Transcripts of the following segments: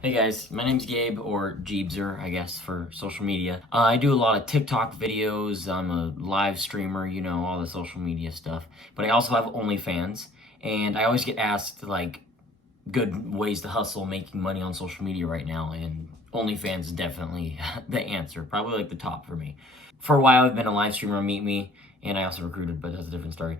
Hey guys, my name's Gabe, or Jeebzer, I guess, for social media. I do a lot of TikTok videos, I'm a live streamer, you know, all the social media stuff. But I also have OnlyFans, and I always get asked, like, good ways to hustle making money on social media right now, and OnlyFans is definitely the answer, probably like the top for me. For a while, I've been a live streamer on Meet Me, and I also recruited, but that's a different story.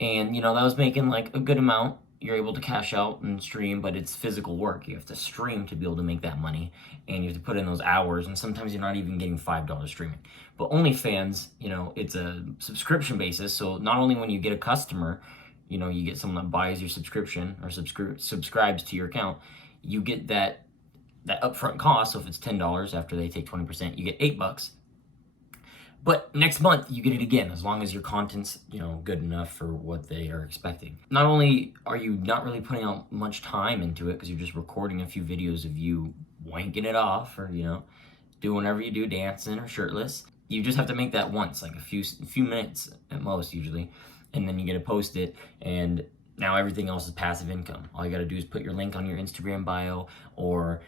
And, you know, that was making like a good amount. You're able to cash out and stream, but it's physical work. You have to stream to be able to make that money, and you have to put in those hours, and sometimes you're not even getting $5 streaming. But OnlyFans, you know, it's a subscription basis, so not only when you get a customer, you know, you get someone that buys your subscription or subscribes to your account, you get that upfront cost. So if it's $10 after they take 20%, you get $8. But next month you get it again, as long as your content's, you know, good enough for what they are expecting. Not only are you not really putting out much time into it because you're just recording a few videos of you wanking it off, or, you know, do whatever you do, dancing or shirtless. You just have to make that once, like a few minutes at most usually, and then you get to post it, and now everything else is passive income. All you got to do is put your link on your Instagram bio, or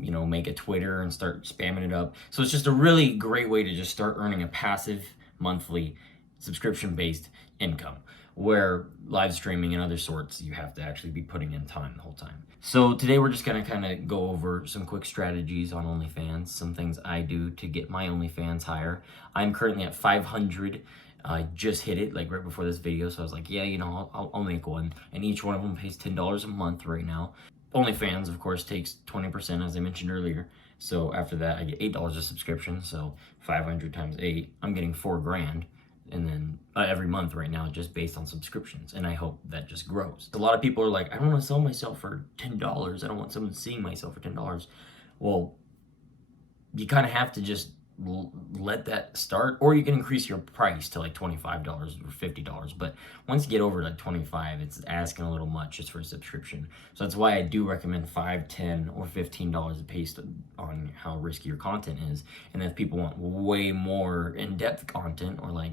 you know, make a Twitter and start spamming it up. So it's just a really great way to just start earning a passive monthly subscription-based income, where live streaming and other sorts, you have to actually be putting in time the whole time. So today we're just gonna kind of go over some quick strategies on OnlyFans, some things I do to get my OnlyFans higher. I'm currently at 500. I just hit it like right before this video, so I was like, yeah, you know, I'll make one. And each one of them pays $10 a month right now. OnlyFans, of course, takes 20%, as I mentioned earlier. So after that, I get $8 a subscription. So 500 times 8, I'm getting $4 grand. And then every month right now, just based on subscriptions. And I hope that just grows. A lot of people are like, I don't want to sell myself for $10. I don't want someone seeing myself for $10. Well, you kind of have to just let that start, or you can increase your price to like $25 or $50. But once you get over like 25, it's asking a little much just for a subscription. So that's why I do recommend $5, $10, or $15 based on how risky your content is. And if people want way more in-depth content, or like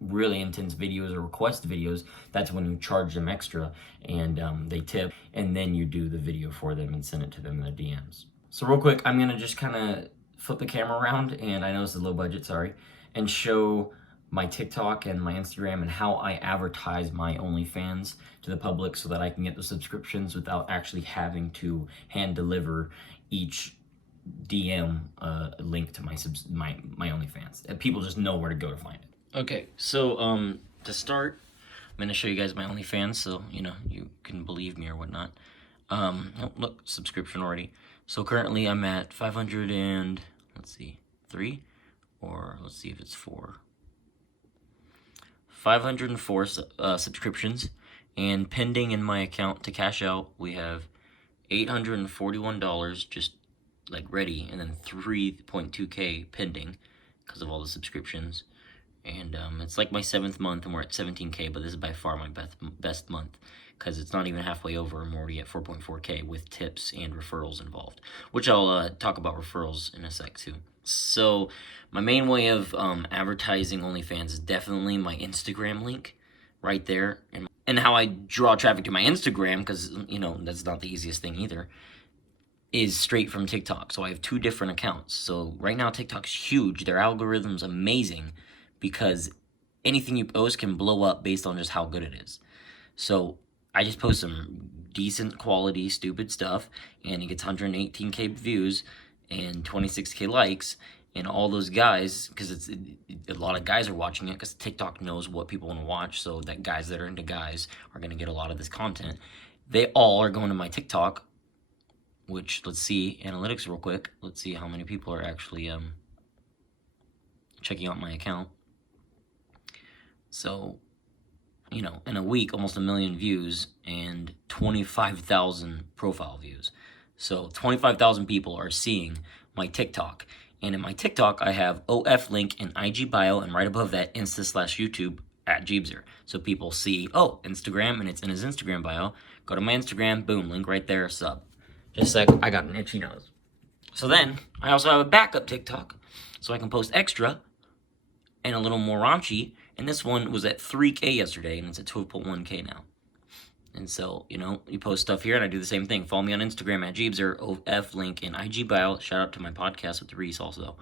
really intense videos or request videos, that's when you charge them extra, and they tip, and then you do the video for them and send it to them in their DMs. So real quick, I'm gonna just kind of flip the camera around, and I know this is low budget, sorry, and show my TikTok and my Instagram and how I advertise my OnlyFans to the public so that I can get the subscriptions without actually having to hand deliver each DM link to my OnlyFans. And people just know where to go to find it. Okay, so to start, I'm gonna show you guys my OnlyFans, so you know you can believe me or whatnot. Oh, look, subscription already. So currently I'm at 500 and, let's see, 3, or let's see if it's 4. 504 subscriptions, and pending in my account to cash out, we have $841 just like ready, and then 3.2K pending because of all the subscriptions. And it's like my 7th month, and we're at 17K, but this is by far my best month, because it's not even halfway over. I'm already at 4.4K with tips and referrals involved, which I'll talk about referrals in a sec too. So my main way of advertising OnlyFans is definitely my Instagram link right there, and how I draw traffic to my Instagram, because, you know, that's not the easiest thing either, is straight from TikTok. So I have 2 different accounts. So right now TikTok's huge. Their algorithm's amazing, because anything you post can blow up based on just how good it is. So I just post some decent quality, stupid stuff, and it gets 118K views and 26K likes, and all those guys, because a lot of guys are watching it, because TikTok knows what people want to watch, so that guys that are into guys are going to get a lot of this content. They all are going to my TikTok, which, let's see, analytics real quick. Let's see how many people are actually checking out my account. So, you know, in a week, almost 1 million views and 25,000 profile views. So 25,000 people are seeing my TikTok. And in my TikTok, I have OF link in IG bio, and right above that, Insta/YouTube at Jeebzer. So people see, oh, Instagram, and it's in his Instagram bio. Go to my Instagram, boom, link right there, sub. Just like I got an itchy nose. So then, I also have a backup TikTok, so I can post extra and a little more raunchy. And this one was at 3K yesterday, and it's at 12.1K now. And so, you post stuff here, and I do the same thing. Follow me on Instagram at Jeebzer, OF, link in IG bio. Shout out to my podcast with Reese also.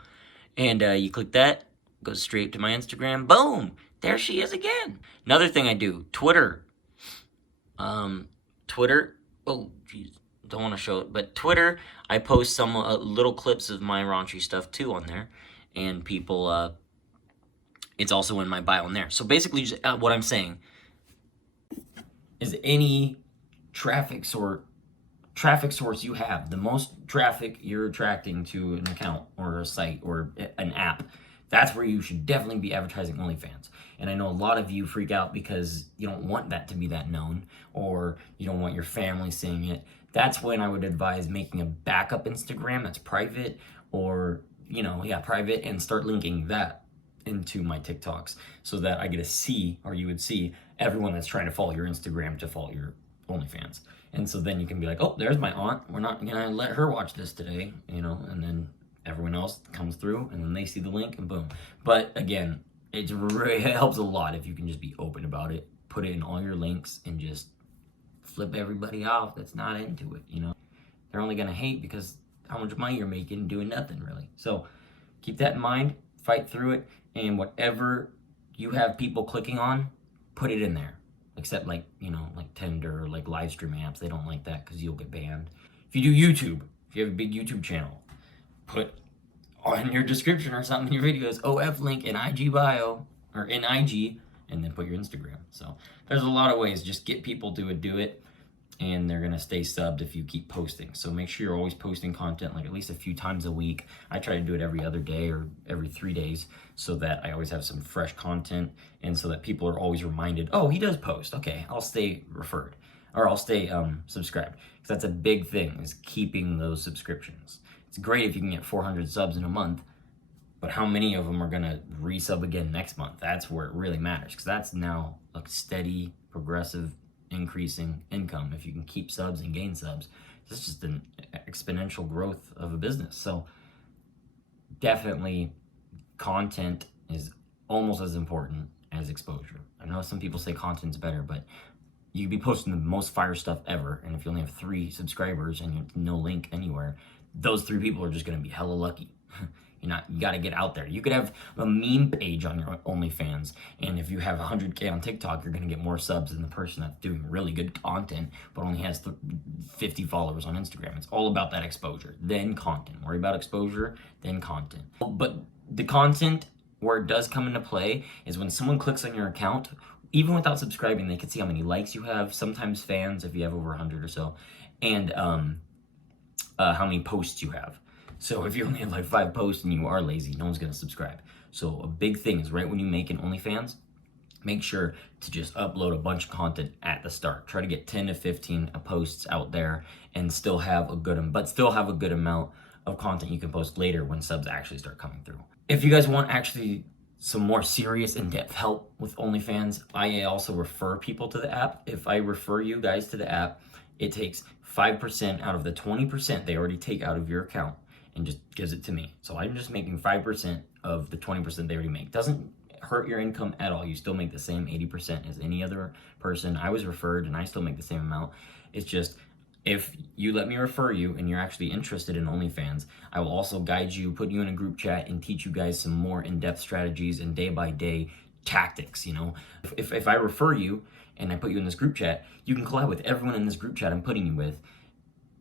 And you click that, goes straight to my Instagram. Boom! There she is again. Another thing I do, Twitter. Twitter. Oh, jeez. Don't want to show it. But Twitter, I post some little clips of my raunchy stuff too on there. And people, it's also in my bio on there. So basically, just, what I'm saying is any traffic source you have, the most traffic you're attracting to an account or a site or an app, that's where you should definitely be advertising OnlyFans. And I know a lot of you freak out because you don't want that to be that known, or you don't want your family seeing it. That's when I would advise making a backup Instagram that's private, or private, and start linking that into my TikToks so that I get to see, or you would see, everyone that's trying to follow your Instagram to follow your OnlyFans. And so then you can be like, oh, there's my aunt. We're not gonna let her watch this today, and then everyone else comes through and then they see the link and boom. But again, it helps a lot if you can just be open about it, put it in all your links, and just flip everybody off that's not into it, They're only gonna hate because how much money you're making doing nothing really. So keep that in mind, fight through it, and whatever you have people clicking on, put it in there. Except like Tinder or like live stream apps, they don't like that because you'll get banned. If you do YouTube, if you have a big YouTube channel, put on your description or something in your videos, OF link in IG bio, or in IG, and then put your Instagram. So there's a lot of ways. Just get people to do it, and they're gonna stay subbed if you keep posting. So make sure you're always posting content, like at least a few times a week. I try to do it every other day or every 3 days, so that I always have some fresh content, and so that people are always reminded, oh, he does post. Okay, I'll stay referred, or I'll stay subscribed. Because that's a big thing, is keeping those subscriptions. It's great if you can get 400 subs in a month, but how many of them are gonna resub again next month? That's where it really matters, because that's now a steady, progressive, increasing income. If you can keep subs and gain subs, it's just an exponential growth of a business. So definitely content is almost as important as exposure. I know some people say content's better, but you could be posting the most fire stuff ever, and if you only have 3 subscribers and you have no link anywhere, those 3 people are just going to be hella lucky. You got to get out there. You could have a meme page on your OnlyFans, and if you have 100K on TikTok, you're going to get more subs than the person that's doing really good content but only has 50 followers on Instagram. It's all about that exposure, then content. Worry about exposure, then content. But the content, where it does come into play, is when someone clicks on your account, even without subscribing, they can see how many likes you have, sometimes fans if you have over 100 or so, and how many posts you have. So if you only have like 5 posts and you are lazy, no one's gonna subscribe. So a big thing is, right when you make an OnlyFans, make sure to just upload a bunch of content at the start. Try to get 10 to 15 posts out there, and still have a good amount of content you can post later when subs actually start coming through. If you guys want actually some more serious in-depth help with OnlyFans, I also refer people to the app. If I refer you guys to the app, it takes 5% out of the 20% they already take out of your account and just gives it to me. So I'm just making 5% of the 20% they already make. Doesn't hurt your income at all. You still make the same 80% as any other person. I was referred and I still make the same amount. It's just, if you let me refer you and you're actually interested in OnlyFans, I will also guide you, put you in a group chat, and teach you guys some more in-depth strategies and day-by-day tactics, If I refer you and I put you in this group chat, you can collab with everyone in this group chat I'm putting you with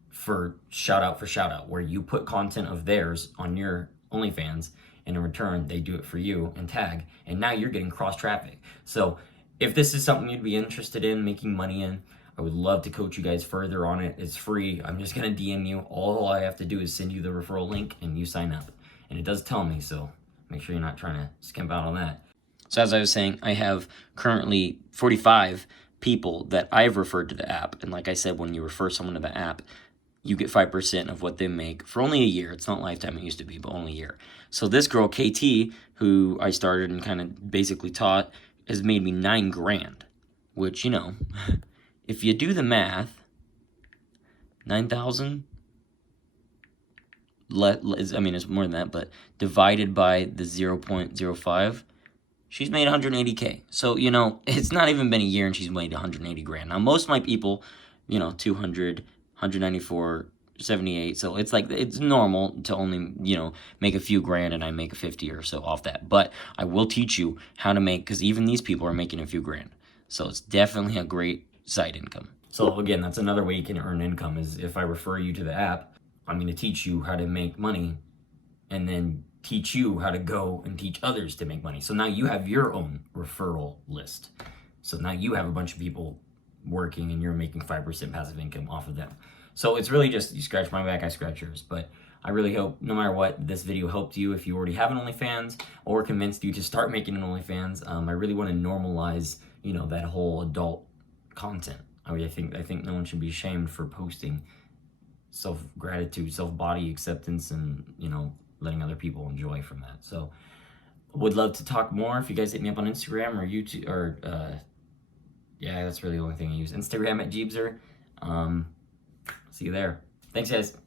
for shout out, where you put content of theirs on your OnlyFans, and in return they do it for you and tag, and now you're getting cross traffic. So if this is something you'd be interested in making money in, I would love to coach you guys further on it. It's free. I'm just gonna DM you. All I have to do is send you the referral link and you sign up, and it does tell me, so make sure you're not trying to skimp out on that. So as I was saying, I have currently 45 people that I've referred to the app, and like I said, when you refer someone to the app, you get 5% of what they make for only a year. It's not lifetime, it used to be, but only a year. So this girl, KT, who I started and kind of basically taught, has made me $9,000, which, if you do the math, 9,000, it's more than that, but divided by the 0.05, she's made 180K. So, you know, it's not even been a year and she's made 180 grand. Now, most of my people, you know, 200, 194, 78. So it's like, it's normal to only, you know, make a few grand and I make 50 or so off that. But I will teach you how to make, because even these people are making a few grand. So it's definitely a great side income. So again, that's another way you can earn income, is if I refer you to the app, I'm going to teach you how to make money and then teach you how to go and teach others to make money. So now you have your own referral list. So now you have a bunch of people working and you're making 5% passive income off of them. So it's really just, you scratch my back, I scratch yours. But I really hope, no matter what, this video helped you if you already have an OnlyFans or convinced you to start making an OnlyFans. I really want to normalize, you know, that whole adult content. I mean, I think no one should be ashamed for posting self-gratitude, self-body acceptance, and, you know, letting other people enjoy from that. So would love to talk more. If you guys hit me up on Instagram or YouTube, or yeah, that's really the only thing I use. Instagram at Jeebzer. See you there. Thanks, guys.